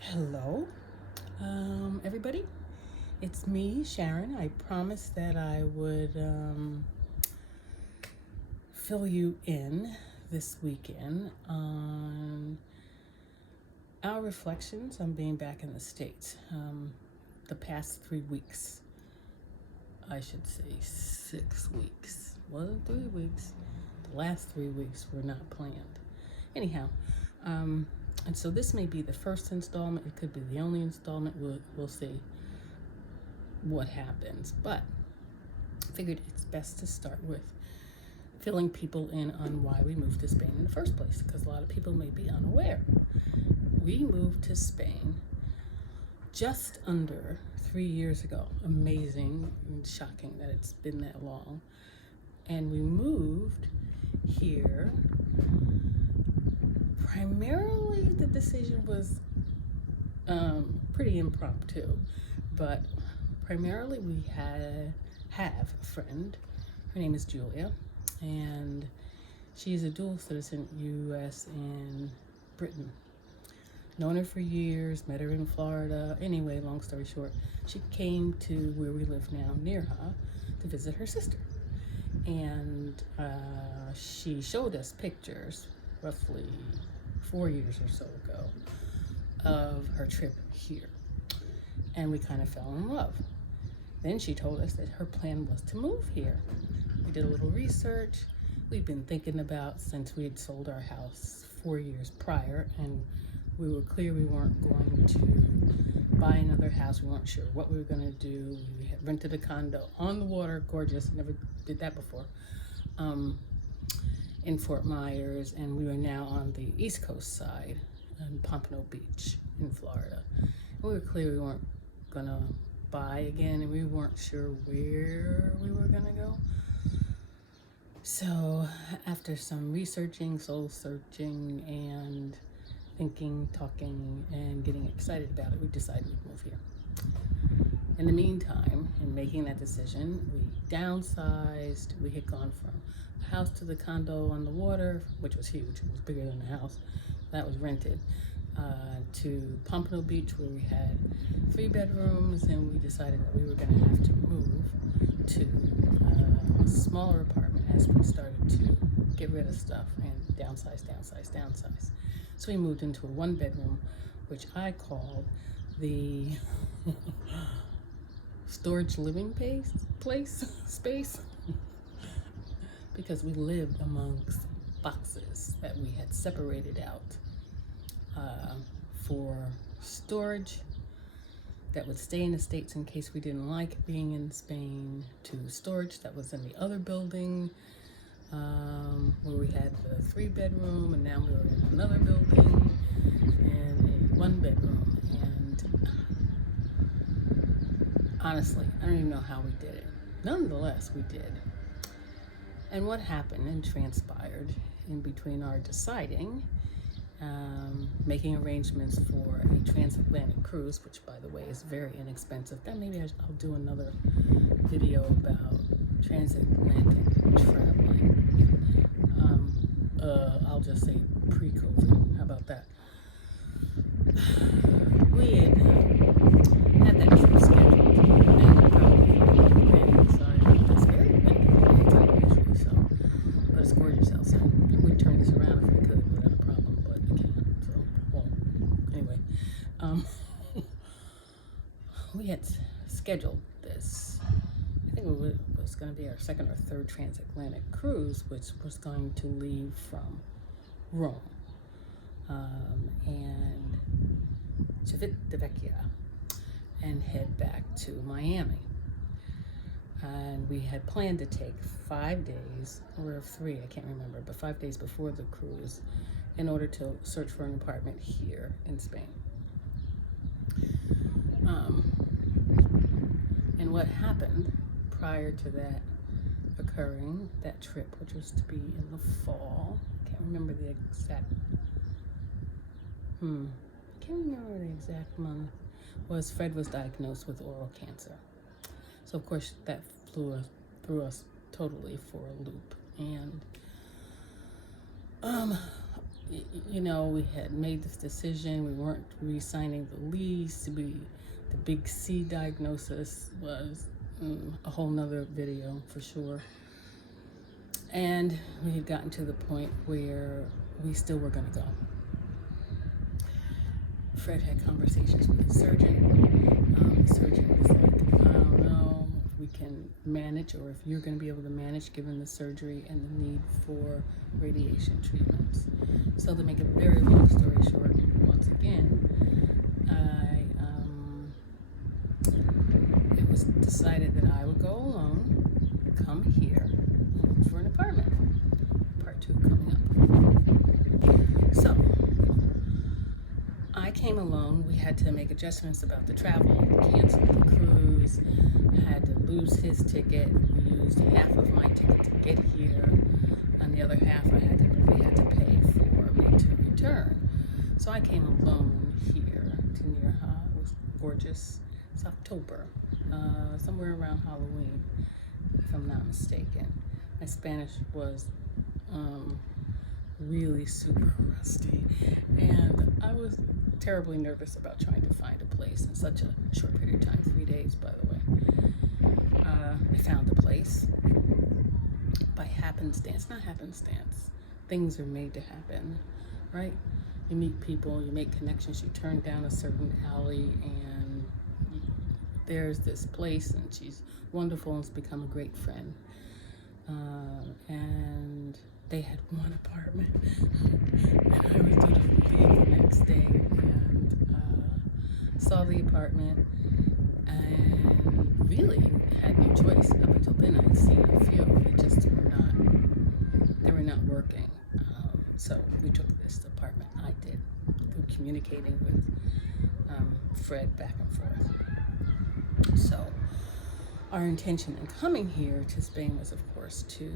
Hello, everybody. It's me, Sharon. I promised that I would fill you in this weekend on our reflections on being back in the States. The past 3 weeks, I should say 6 weeks. Wasn't 3 weeks. The last 3 weeks were not planned. Anyhow, and so this may be the first installment. It could be the only installment. We'll see what happens. But I figured it's best to start with filling people in on why we moved to Spain in the first place, because a lot of people may be unaware. We moved to Spain just under 3 years ago. Amazing and shocking that it's been that long. And we moved here. Primarily, the decision was pretty impromptu, but primarily we have a friend. Her name is Julia, and she's a dual citizen, U.S. and Britain. Known her for years, met her in Florida. Anyway, long story short, she came to where we live now, near her, to visit her sister. And she showed us pictures, roughly 4 years or so ago, of her trip here. And we kind of fell in love. Then she told us that her plan was to move here. We did a little research. We'd been thinking about since we had sold our house 4 years prior, and we were clear we weren't going to buy another house. We weren't sure what we were going to do. We had rented a condo on the water, gorgeous, never did that before, in Fort Myers, and we were now on the East Coast side in Pompano Beach in Florida. And we were clear we weren't going to buy again, and we weren't sure where we were going to go. So after some researching, soul searching, and thinking, talking, and getting excited about it, we decided we'd move here. In the meantime, in making that decision, we downsized. We had gone from a house to the condo on the water, which was huge. It was bigger than the house. That was rented. To Pompano Beach, where we had 3 bedrooms, and we decided that we were going to have to move to a smaller apartment as we started to get rid of stuff and downsize. So we moved into a 1-bedroom, which I called the storage living space, because we lived amongst boxes that we had separated out for storage that would stay in the States in case we didn't like being in Spain, to storage that was in the other building, where we had the 3-bedroom, and now we were in another building and a 1-bedroom. And honestly, I don't even know how we did it. Nonetheless, we did. And what happened and transpired in between our deciding, making arrangements for a transatlantic cruise, which, by the way, is very inexpensive. Then maybe I'll do another video about transatlantic traveling. I'll just say pre-COVID. How about that? We had that trip scheduled, and probably sorry, it's very windy. It's unusual, so, but it's gorgeous outside. We'd turn this around if we could without a problem, but we can't. So, well, anyway, we had scheduled this. I think it was going to be our 2nd or 3rd transatlantic cruise, which was going to leave from Rome and Civitavecchia and head back to Miami. And we had planned to take 5 days, or 3, I can't remember, but 5 days before the cruise in order to search for an apartment here in Spain. And what happened prior to that occurring, that trip, which was to be in the fall, I can't remember the exact month, was Fred was diagnosed with oral cancer. So of course that threw us totally for a loop. And we had made this decision. We weren't re-signing the lease. The big C diagnosis was a whole nother video for sure. And we had gotten to the point where we still were going to go. Fred had conversations with the surgeon. The surgeon was like, I don't know if we can manage, or if you're going to be able to manage given the surgery and the need for radiation treatments. So to make a very long story short, once again, it was decided that I would go alone, come here, and look for an apartment. Part 2 coming up. So I came alone. We had to make adjustments about the travel, cancel the cruise, had to lose his ticket. We used half of my ticket to get here, and the other half we had to pay for me to return. So I came alone here to Nearha. It was gorgeous. It's October, somewhere around Halloween, if I'm not mistaken. My Spanish was really super rusty, and I was terribly nervous about trying to find a place in such a short period of time, 3 days, by the way. I found a place by happenstance, not happenstance. Things are made to happen, right? You meet people, you make connections, you turn down a certain alley, and there's this place, and she's wonderful, and it's become a great friend. And they had one apartment, and I was due to leave the next day, and saw the apartment, and really had no choice. Up until then, I'd seen a few, they just were not working. So we took this apartment. I did, through communicating with Fred back and forth. So our intention in coming here to Spain was, of course, to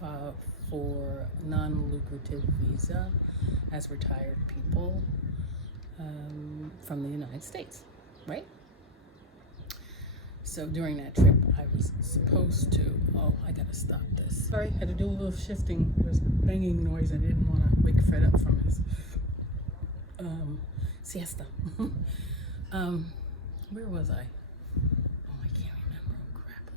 file for non-lucrative visa as retired people from the United States, right? So during that trip, I was supposed to, I gotta stop this. Sorry, had to do a little shifting. There was banging noise. I didn't want to wake Fred up from his siesta. Where was I? I can't remember. Crap.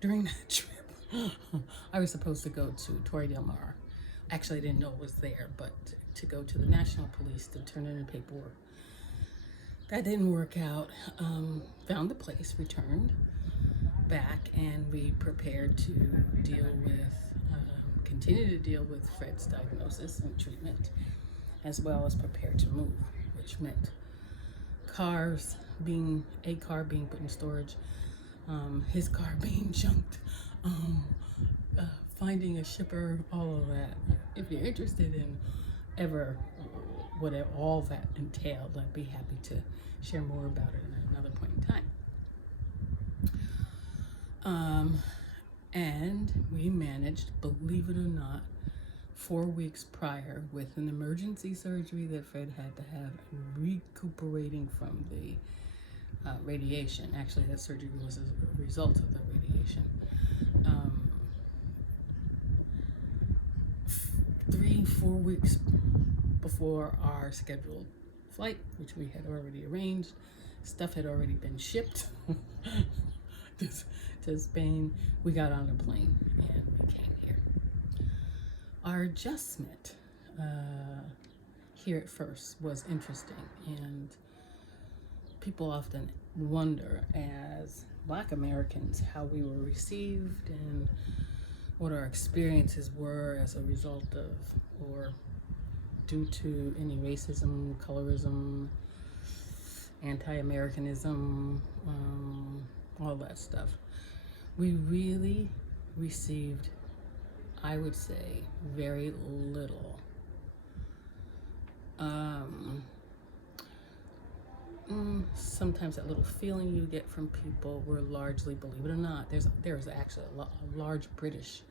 During that trip, I was supposed to go to Torre del Mar. Actually, I didn't know it was there, but to go to the National Police to turn in paperwork. That didn't work out. Found the place, returned back, and we prepared to continue to deal with Fred's diagnosis and treatment, as well as prepare to move, which meant a car being put in storage, his car being junked, finding a shipper, all of that. If you're interested in whatever all that entailed, I'd be happy to share more about it at another point in time. And we managed, believe it or not, 4 weeks prior, with an emergency surgery that Fred had to have, recuperating from the radiation. Actually, that surgery was a result of the radiation. 3-4 weeks before our scheduled flight, which we had already arranged, stuff had already been shipped to Spain, we got on a plane and we came here. Our adjustment here at first was interesting, and people often wonder, as Black Americans, how we were received and what our experiences were as a result of, or due to, any racism, colorism, anti-Americanism, all that stuff. We really received, I would say, very little. Sometimes that little feeling you get from people were largely, believe it or not, there's actually a large British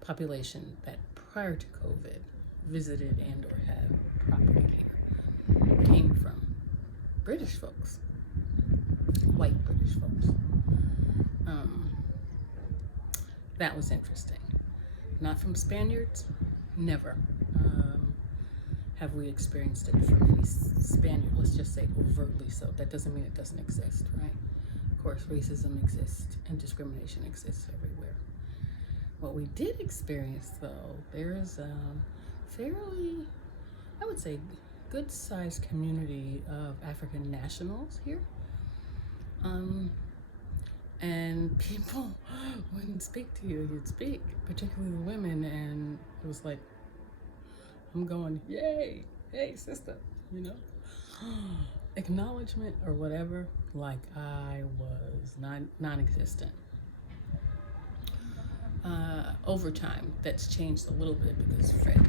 population that prior to COVID visited and or had property here, came from British folks, white British folks. Um, that was interesting. Not from Spaniards, never. Have we experienced it from any Spaniard, let's just say overtly so. That doesn't mean it doesn't exist, right? Of course, racism exists and discrimination exists everywhere. What we did experience, though, there's a fairly, I would say, good-sized community of African nationals here. And people wouldn't speak to you. You'd speak, particularly the women, and it was like, I'm going, yay, hey, sister, you know? Acknowledgement or whatever, like I was non-existent. Over time, that's changed a little bit because Fred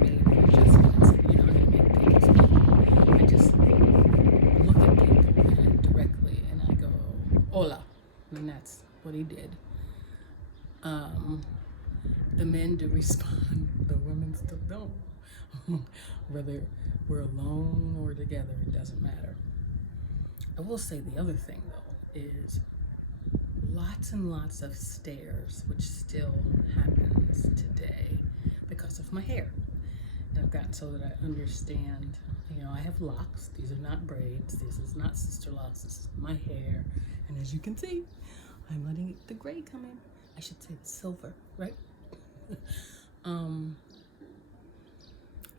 made adjustments. You know, I didn't make people speak. I just look at people and directly and I go, hola. And that's what he did. The men do respond, the women still don't. Whether we're alone or together, it doesn't matter. I will say the other thing, though, is lots and lots of stares, which still happens today because of my hair. And I've gotten so that I understand, you know, I have locks. These are not braids. This is not sister locks. This is my hair. And as you can see, I'm letting the gray come in. I should say the silver, right?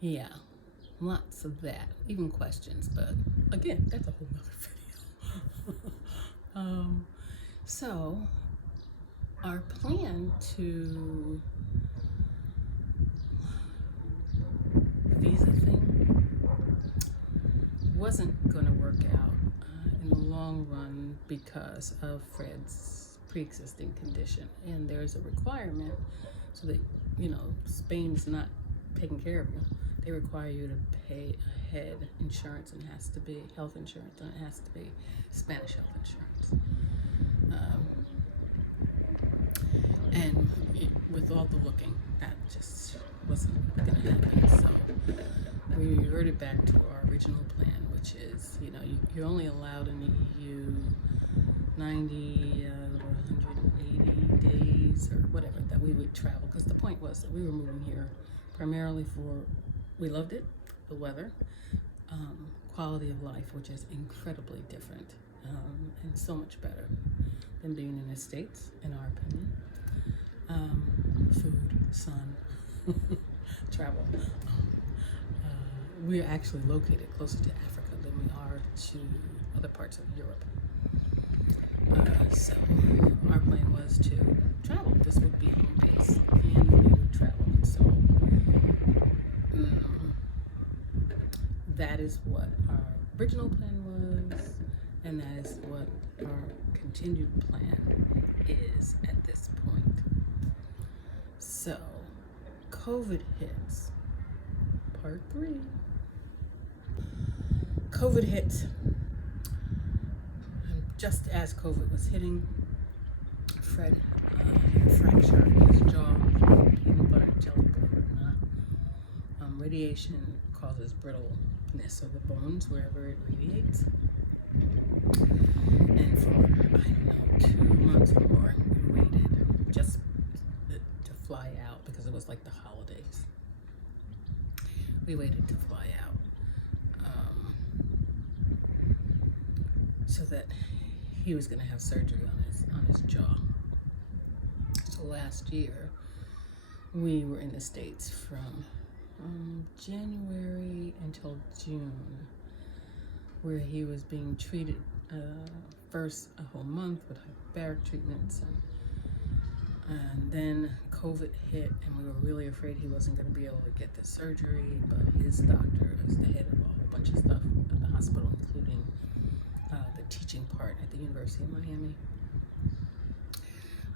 Yeah, lots of that, even questions, but again, that's a whole nother video. So our plan to visa thing wasn't going to work out in the long run because of Fred's pre-existing condition, and there's a requirement so that, you know, Spain's not taking care of you. They require you to pay ahead insurance, and it has to be health insurance, and it has to be Spanish health insurance. And with all the looking, that just wasn't going to happen. So we reverted back to our original plan, which is, you know, you're only allowed in the EU 90 180 days or whatever that we would travel, because the point was that we were moving here primarily for, we loved it, the weather, quality of life, which is incredibly different and so much better than being in the States, in our opinion. Food, sun, travel. We're actually located closer to Africa than we are to other parts of Europe. So our plan was to travel. This would be home base, and we would travel. So that is what our original plan was, and that is what our continued plan is at this point. So COVID hits. Part 3. COVID hits. And just as COVID was hitting, Fred fractured his jaw, peanut butter jelly, believe it or not. Radiation causes brittleness of the bones wherever it radiates. And for, I don't know, 2 months or more, we waited just to fly out because it was like the holidays. We waited to fly out so that he was going to have surgery on his jaw. So last year, we were in the States from January until June, where he was being treated first a whole month with hyperbaric treatments, and then COVID hit, and we were really afraid he wasn't going to be able to get the surgery, but his doctor is the head of a whole bunch of stuff at the hospital, including the teaching part at the University of Miami,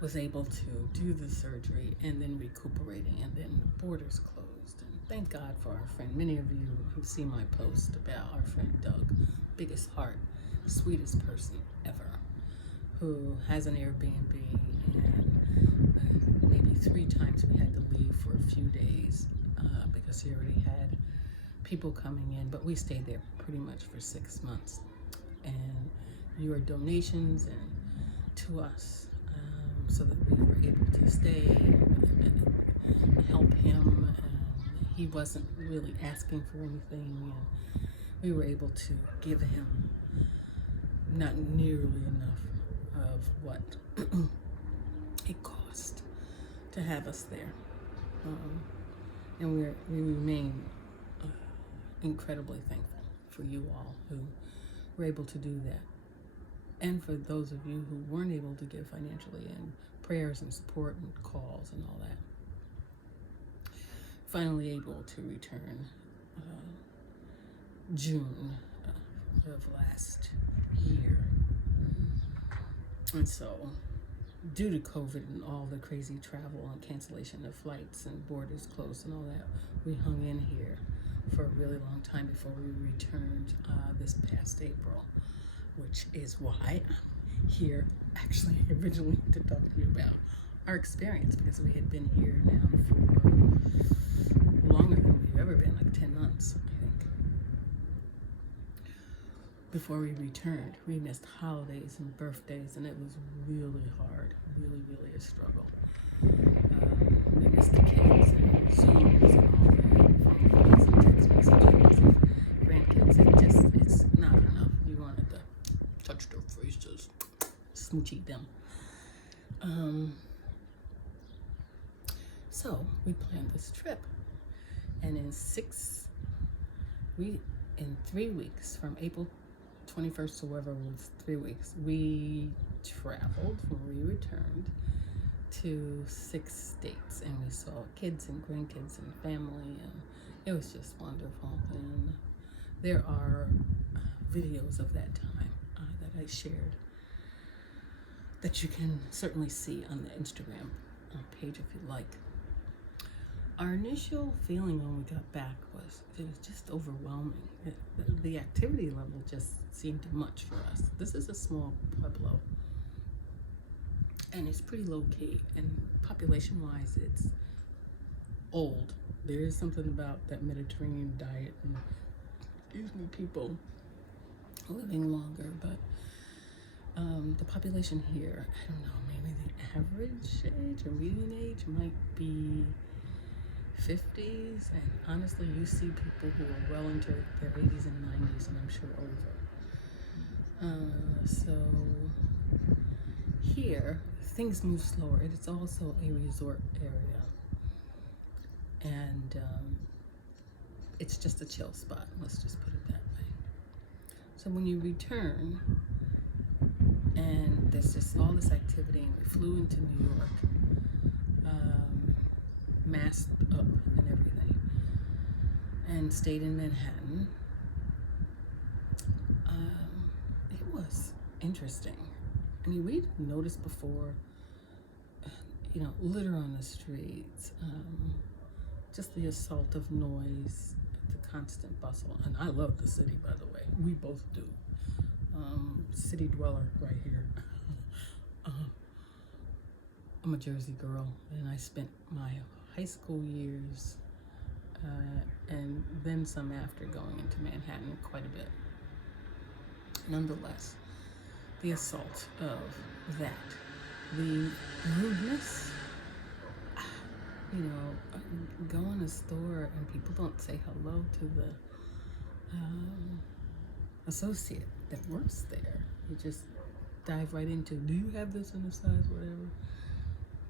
was able to do the surgery and then recuperating, and then the borders closed. And thank God for our friend. Many of you have seen my post about our friend Doug, biggest heart, sweetest person ever, who has an Airbnb, and maybe 3 times we had to leave for a few days because he already had people coming in, but we stayed there pretty much for 6 months. And your donations and to us so that we were able to stay and help him. He wasn't really asking for anything, and we were able to give him not nearly enough of what it cost to have us there. And we remain incredibly thankful for you all who were able to do that. And for those of you who weren't able to give financially, and prayers and support and calls and all that. Finally able to return June of last year. And so, due to COVID and all the crazy travel and cancellation of flights and borders closed and all that, we hung in here for a really long time before we returned this past April, which is why I'm here actually originally to talk to you about our experience, because we had been here now for longer than we've ever been, like 10 months, I think. Before we returned, we missed holidays and birthdays, and it was really hard, really a struggle. We missed the kids and Zooms and all that, phone calls and text messages and grandkids. It's not enough. You wanted to touch their faces, smoochie them. So we planned this trip, and in 3 weeks, from April 21st to whatever was 3 weeks, we traveled when we returned to 6 states, and we saw kids and grandkids and family, and it was just wonderful. And there are videos of that time that I shared that you can certainly see on the Instagram page if you like. Our initial feeling when we got back was it was just overwhelming. The activity level just seemed much for us. This is a small pueblo, and it's pretty low key, and population wise it's old. There is something about that Mediterranean diet and people living longer, but the population here, I don't know, maybe the average age or median age might be 50s, and honestly you see people who are well into their 80s and 90s, and I'm sure over. So here things move slower. It is also a resort area, and it's just a chill spot, let's just put it that way. So when you return and there's just all this activity, and we flew into New York, masked up and everything, and stayed in Manhattan. It was interesting. I mean, we'd noticed before, litter on the streets, just the assault of noise, the constant bustle. And I love the city, by the way. We both do. City dweller right here. I'm a Jersey girl, and I spent my high school years and then some after going into Manhattan quite a bit. Nonetheless, the assault of that, the rudeness, go in a store and people don't say hello to the associate that works there. You just dive right into, do you have this in the size, whatever.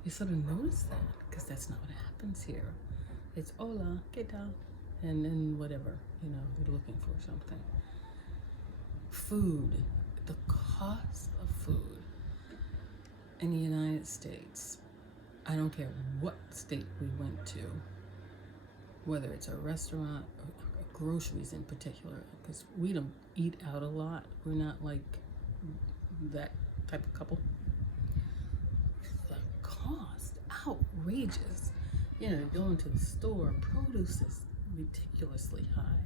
You sort of notice that, because that's not what happens here. It's hola, ¿qué tal? And then whatever, you're looking for something. Food, the cost of food in the United States, I don't care what state we went to, whether it's a restaurant or groceries in particular, because we don't eat out a lot. We're not like that type of couple. The cost, outrageous. Going to the store, produce is ridiculously high,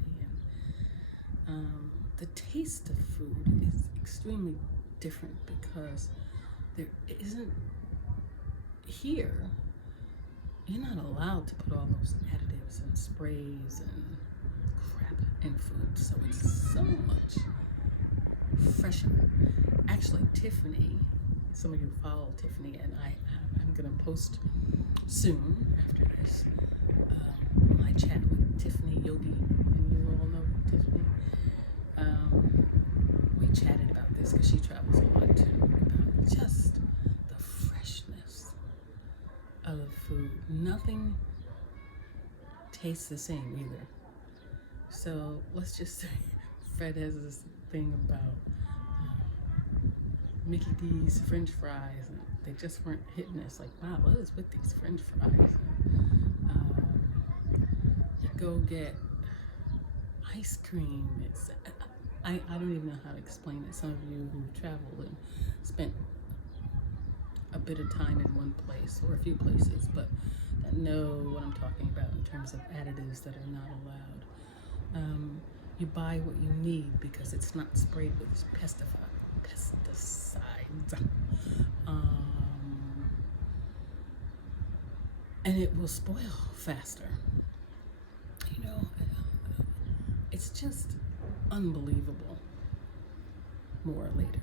and the taste of food is extremely different, because there isn't, here, you're not allowed to put all those additives and sprays and crap in food, so it's so much fresher. Actually, Tiffany some of you follow Tiffany, and I'm gonna post soon after this my chat with Tiffany Yogi, and you all know Tiffany. We chatted about this because she travels a lot too, about just the freshness of food. Nothing tastes the same either. So let's just say Fred has this thing about Mickey D's French fries, and they just weren't hitting us. Like, wow, what is with these French fries? And, you go get ice cream. I don't even know how to explain it. Some of you who've traveled and spent a bit of time in one place or a few places, but that know what I'm talking about in terms of additives that are not allowed. You buy what you need because it's not sprayed with pesticides. And it will spoil faster. You know, it's just unbelievable more later.